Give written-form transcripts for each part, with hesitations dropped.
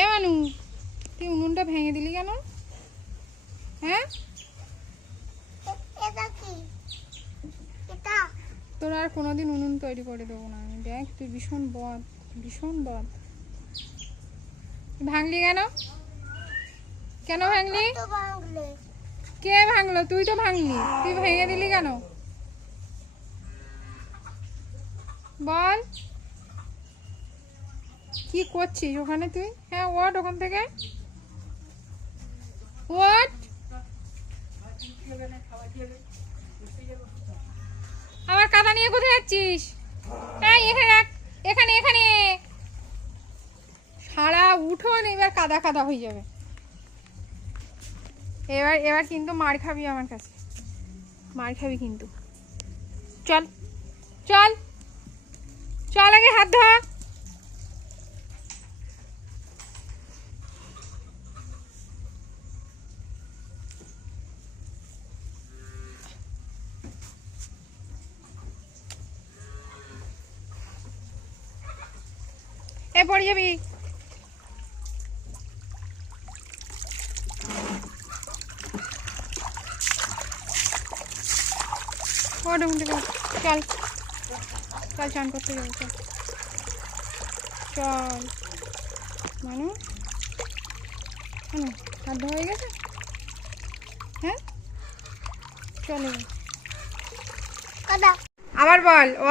এ মানু, তুই উনুনটা ভেঙে দিলি কেন? হ্যাঁ, তোর আর কোনোদিন উনুন তৈরি করে দেবো না আমি। দেখ তুই ভীষণ বদ, ভীষণ বদ। ভাঙলি কেন? কেন ভাঙলি? কে ভাঙলো? তুই তো ভাঙলি। তুই ভেঙে দিলি কেন বল? কি করছিস ওখানে তুই? হ্যাঁ, ওঠ ওখান থেকে, ওঠ। আমার কাদা নিয়ে কোথায় যাচ্ছিস? এই এখানে রাখ, এখানে এখানে। সারা উঠোন এবার কাদা কাদা হয়ে যাবে। এবার এবার কিন্তু মার খাবি আমার কাছে, মার খাবি কিন্তু। চল চল চল, আগে হাত ধা। এ পড়ে যাবি। চল চল, চান করতে যাবো, চল চল। মানু হাত ধোয়া হয়ে গেছে? হ্যাঁ, চলে আবার বল। ও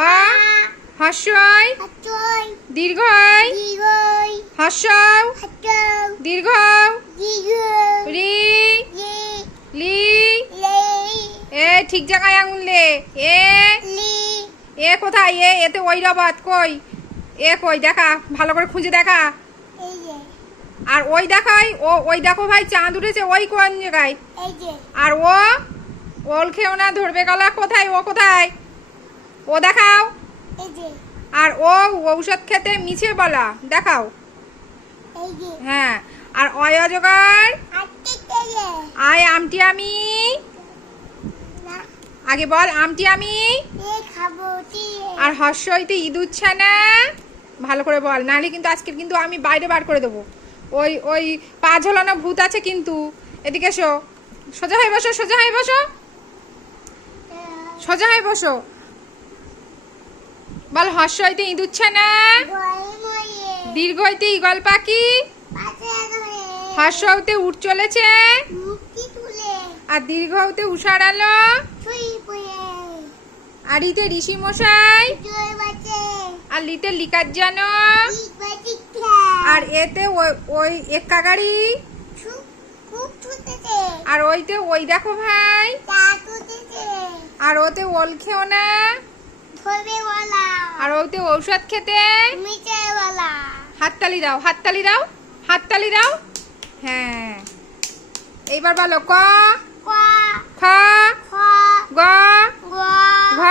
হর্ষই দীর্ঘই, হর্ষৌ দীর্ঘ, রি লি। এ ঠিক জায়গায় আঙুল দে। এ কোথায়? এতে ওই রবাত কই? এ কই দেখা, ভালো করে খুঁজে দেখা। আর ওই দেখাই, ওই দেখো ভাই, চাঁদ উঠেছে ওই কোন জায়গায়? আর ওল খেও না, ধরবে গলা। কোথায় ও? কোথায় ও? দেখাও। আর ঔষধ খেতে মিছে বলা, দেখাও। হ্যাঁ, আর অজগার আয় আমটি আমি। আগে বল আমটি আমি। আর হর্ষইতে ইঁদুর ছানা, ভালো করে বল, নাহলে কিন্তু আজকের কিন্তু আমি বাইরে বার করে দেবো। ওই পা ঝোলানো ভূত আছে কিন্তু। এদিকে এসো, সোজা হয়ে বসো, সোজা হয়ে বসো, সোজা হয়ে বসো। বল হর্ষইতে ইঁদুর ছানা, দীর্ঘইতে ঈগল পাখি, হর্ষতে উঠ চলেছে, আর দীর্ঘতে উষার আলো, আর ইতে ঋষি মশাই, আর লিতে লিকার জানো, আর এতে ওই এক্কা গাড়ি, আর ওইতে ওই দেখো ভাই, আর ওতে ওল খেও না, আর ওতে ঔষধ খেতে। হাততালি দাও, হাততালি দাও, হাততালি দাও। হ্যাঁ, এইবার বলো ক খ গ ঘ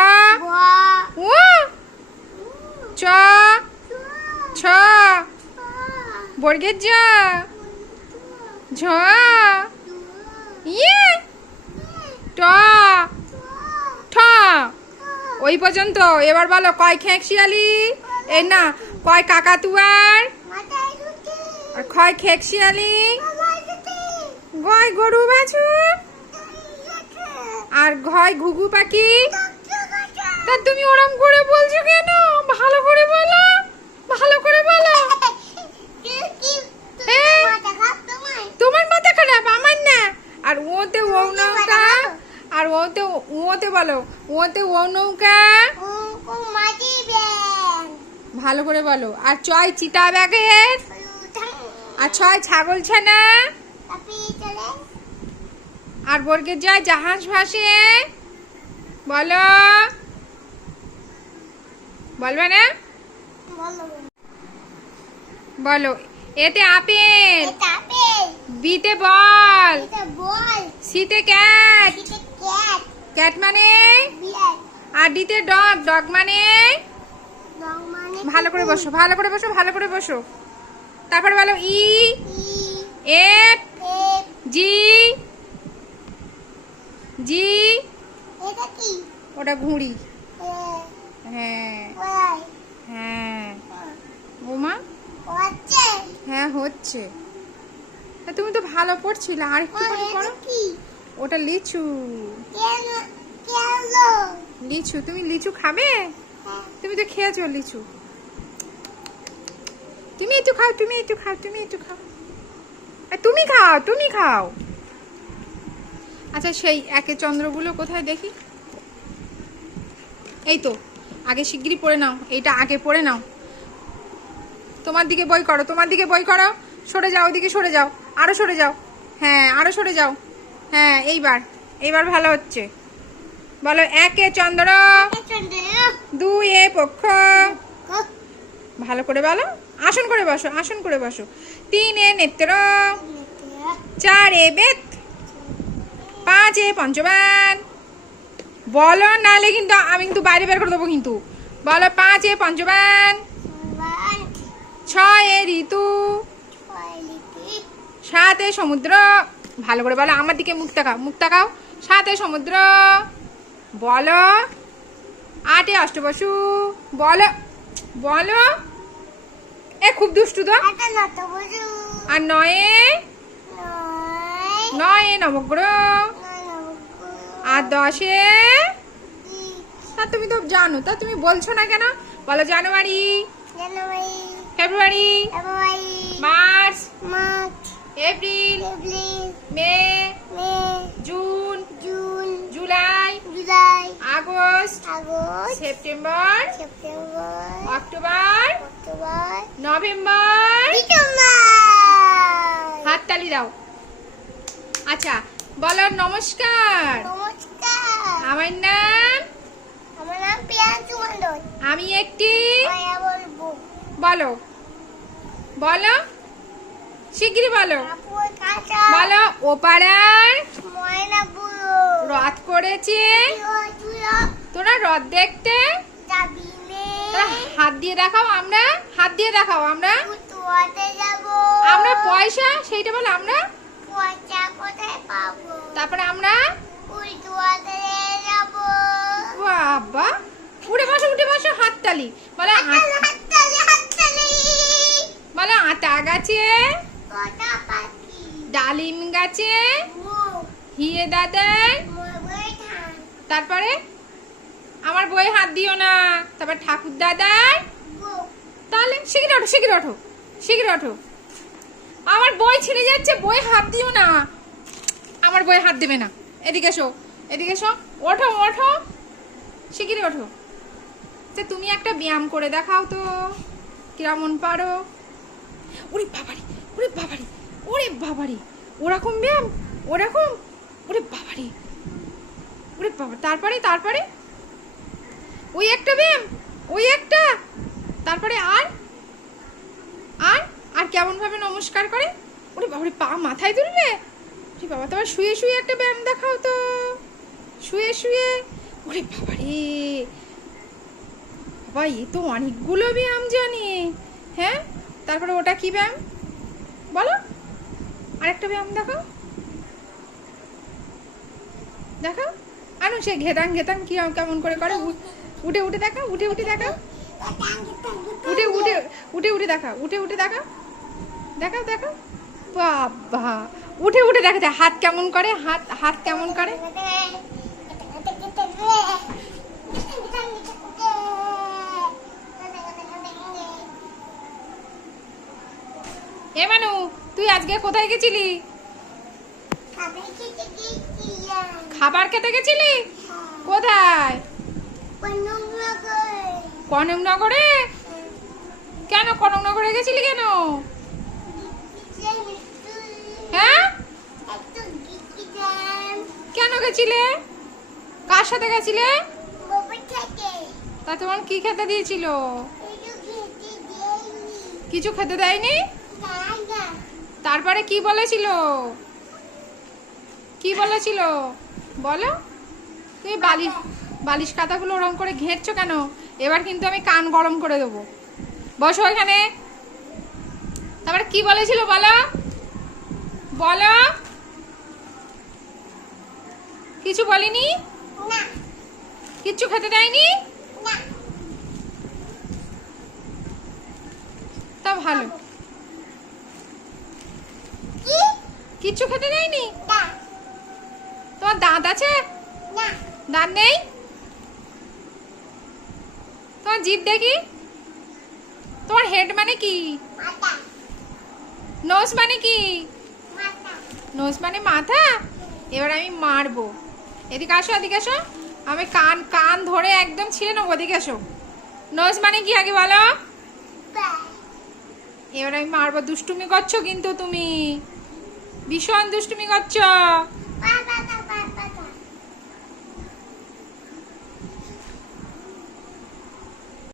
উ চ ছ বর্গের জ ঝ ইয়ে ট ঠ ওই পর্যন্ত। এবার বলো কয় খেঁক শিয়ালি, এই না, কয় কাকাতুয়ার, আর ক্ষয় খেক শিয়ালি, গয় গরু বাছুর, আর ঘয় ঘুঘু পাখি। তা তুমি ওরম করে বলছো কেন? ভালো করে বলো, ভালো করে বলো। তোমার মাথা খারাপ, আমার না। আর ওতে ও নৌকা, আর ওতে বলো, ওতে ও নৌকা, ভালো করে বলো। আর চয় চিতা ব্যাগের, আর ছয় ছাগল ছানা, আর বর্গের জয় জাহাজ ভাসে। বলো, বলবে না? বলো। এতে আপেল, বিতে বল, সিতে ক্যাট, ক্যাট মানে, আর ডিতে ডগ, ডগ মানে। ভালো করে বসো, ভালো করে বসো, ভালো করে বসো। তারপরে বলো ই এফ জি, জি ওটা ঘুড়ি। হ্যাঁ হ্যাঁ, ওমা হ্যাঁ। হ্যাঁ হচ্ছে। তুমি তো ভালো পড়ছিলে, আর একটু করে পড়ো। ওটা লিচু। লিচু, তুমি লিচু খাবে? তুমি তো খেয়েছো লিচু। তুমি একটু খাও, তুমি একটু খাও, তুমি একটু খাও, তুমি খাও, তুমি খাও। আচ্ছা সেই একে চন্দ্রগুলো কোথায় দেখি? এই তো, আগে শিগগিরই পড়ে নাও, এইটা আগে পড়ে নাও। তোমার দিকে বই করো, তোমার দিকে বই করো। সরে যাও, ওদিকে সরে যাও, আরো সরে যাও। হ্যাঁ আরো সরে যাও। হ্যাঁ এইবার, এইবার ভালো হচ্ছে। বলো একে চন্দ্র, দুই এ পক্ষ। ভালো করে বলো। আসন করে বসো, আসন করে বসো। তিন এ নেত্র, চার এ বেত, পাঁচ এ পঞ্চবান। বলো নালে কিন্তু আমি কিন্তু বাইরে বের করে দেবো কিন্তু। বলো পাঁচ এ পঞ্চবান, ছয় এ ঋতু, সাত এ সমুদ্র। ভালো করে বলো, আমার দিকে মুখ তাকাও, মুখ তাকাও। সাত এ সমুদ্র। বলো আট এ অষ্টবসু। বলো বলো। এ খুব দুষ্টু তো। আর নয়ে, নয় এ নবগ্রহ। আর দশে, তা তুমি তো জানো, তা তুমি বলছো না কেন? বলো January, February, March, April, May, June, July, August, September, October, November. হাততালি দাও। আচ্ছা বলো নমস্কার। আমার নাম, আমি একটি, বলো বলো শিগগিরই বলো। বলো ও পাড়ার রথ করেছে। তোরা রথ দেখতে, তোরা হাত দিয়ে দেখাও। আমরা হাত দিয়ে দেখাও। আমরা আমরা পয়সা, সেইটা বলো। আমরা তারপরে আমরা বাবা উঠে বসো, উঠে বসো। হাততালি। বলো বলো আতা গাছে, ডালিম গাছে, হিয়ে দাদার। তারপরে আমার বই হাত দিও না। তারপর ঠাকুর দাদার। তাহলে শিগগির ওঠো, শিগগির ওঠো, শিগগির ওঠো। আমার বই ছিঁড়ে যাচ্ছে, বই হাত দিও না। আমার বই হাত দেবে না। এদিকে এসো, এদিকে এসো। ওঠো ওঠো, শিগগিরই ওঠো। তুমি একটা ব্যায়াম করে দেখাও তো, কিরমন পারো। ওরে বাবারি, ওরে বাবারি, ওরে বাবারি। ওরকম ব্যায়াম, ওরকম। ওরে বাবারি, ওরে বাবা। তারপরে তারপরে ওই একটা ব্যায়াম, ওই একটা। তারপরে আর আর আর কেমন ভাবে নমস্কার করে? ওরে বাবারে, পা মাথায় তুলবে? ওরে বাবা, তোমার শুয়ে শুয়ে একটা ব্যায়াম দেখাও তো, শুয়ে শুয়ে। ওরে বাবারে বাবা, এ তো অনেকগুলো ব্যায়াম জানি। হ্যাঁ তারপরে ওটা কি ব্যায়াম বলো? আরেকটা ব্যায়াম দেখাও, দেখাও। আনু সে ঘেতাং ঘেতাং কি কেমন করে করে? উঠে উঠে দেখাও, উঠে উঠে দেখাও, উঠে উঠে উঠে উঠে দেখাও, উঠে উঠে দেখাও, দেখাও দেখাও। বাবা উঠে উঠে দেখাতে। হাত কেমন করে? হাত হাত কেমন করে? এ মানু, তুই আজকে কোথায় গেছিলি? খাবার খেতে গেছিলি? কোথায়? কনকনগরে। কেন কনকনগরে গেছিলি কেন? হ্যাঁ কেন গেছিলে? কার সাথে গেছিলে? তা তোমার কি খেতে দিয়েছিল? কিছু খেতে দেয়নি? তারপরে কি বলেছিল? কি বলেছিল বলো? তুমি বালিশ বালিশ কাঁথাগুলো ওরকম করে ঘেঁটছো কেন? এবার কিন্তু আমি কান গরম করে দেবো। বসো এখানে। তারপরে কি বলেছিল বলো? বলো। কিছু বলিনি? কিচ্ছু খেতে দেয়নি? তা ভালো। কিচ্ছু খেতে দেয়নি? তোমার দাঁত আছে? দাঁত নেই? তোমার জিভ দেখি। তোমার হেড মানে কি? নোজ মানে কি? নোজ মানে মাথা। এবার আমি মারবো। এদিকে আসো, এদিকে আসো। আমি কান কান ধরে একদম ছিঁড়ে নেবো। এদিকে আসো। নোজ মানে কি আগে বলো। এবার আমি মারবো। দুষ্টুমি করছো কিন্তু তুমি, ভীষণ দুষ্টুমি করছো।